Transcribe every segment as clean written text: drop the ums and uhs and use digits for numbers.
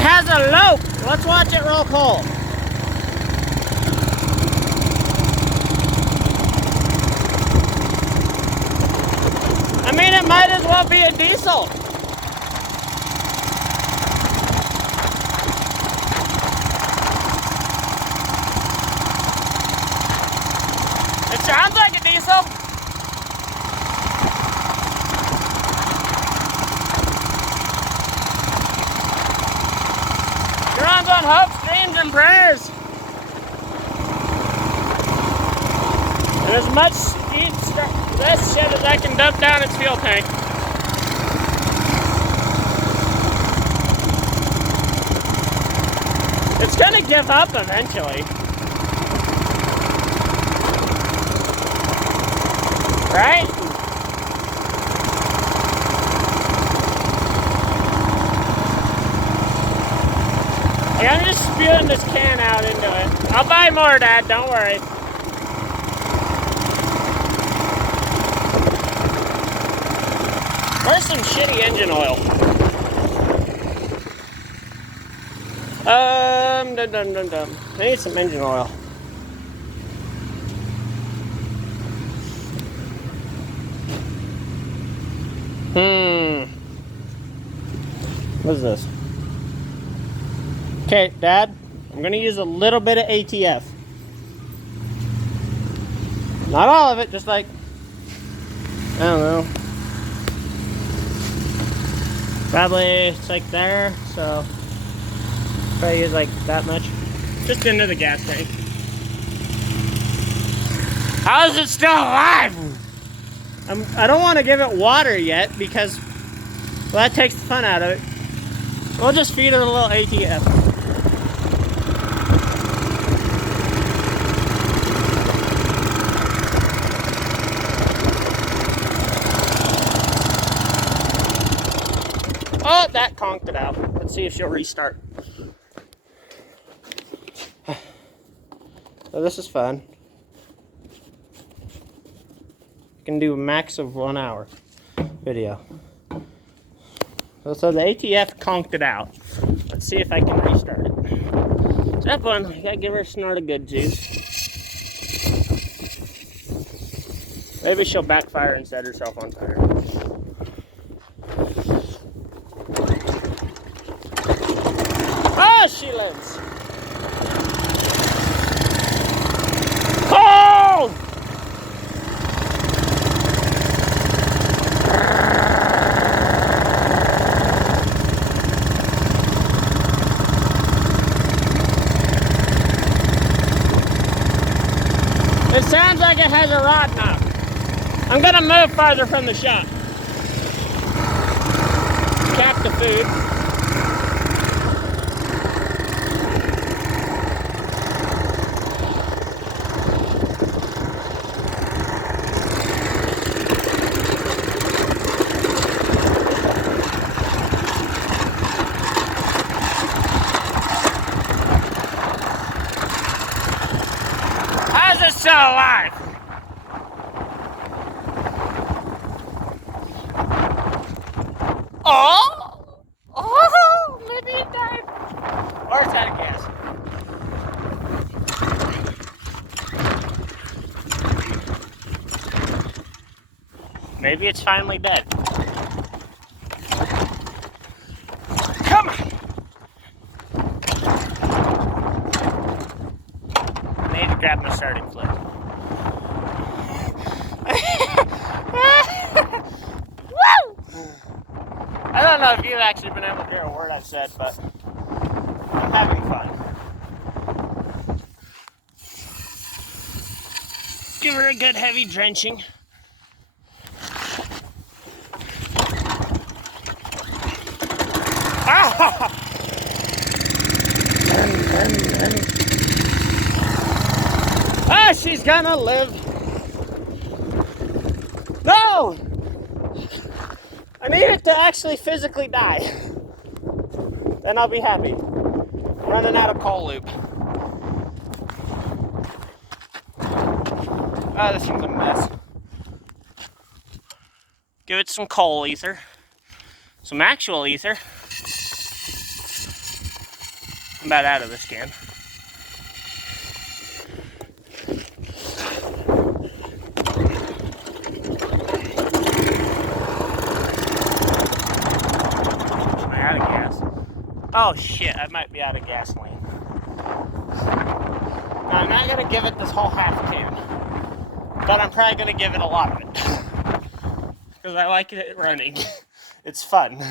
has a lope. Let's watch it roll coal. I mean, it might as well be a diesel. It sounds like a diesel. It runs on hopes, dreams, and prayers. And as much this shit as I can dump down its fuel tank. It's gonna give up eventually. Right? Yeah, I'm just spewing this can out into it. I'll buy more, Dad, don't worry. Where's some shitty engine oil? I need some engine oil. What is this? Okay, Dad, I'm gonna use a little bit of ATF. Not all of it, just like, I don't know. Probably it's like there, so probably use like that much. Just into the gas tank. How is it still alive? I don't want to give it water yet because, well, that takes the fun out of it. We'll just feed it a little ATF. Oh, that conked it out. Let's see if she'll restart. So this is fun. You can do a max of 1 hour video. So the ATF conked it out. Let's see if I can restart it. So that one, I gotta give her a snort of good juice. Maybe she'll backfire and set herself on fire. Oh, she lives. Cold! It sounds like it has a rod knob. I'm gonna move farther from the shop. Cap the food. How's it still alive? Oh, maybe it died. Or it's out of gas. Maybe it's finally dead. Come on. I need to grab my starting fluid. I don't know if you've actually been able to hear a word I've said, but I'm having fun. Give her a good heavy drenching. Ah, she's gonna live. No! I need it to actually physically die. Then I'll be happy. I'm running out of coal loop. Ah, this thing's a mess. Give it some coal ether. Some actual ether. I'm about out of this can. Am I out of gas? Oh shit, I might be out of gasoline. Now, I'm not gonna give it this whole half can, but I'm probably gonna give it a lot of it. Because I like it running. It's fun.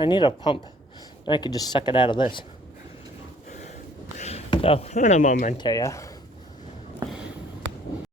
I need a pump. I could just suck it out of this. So, una momenteo.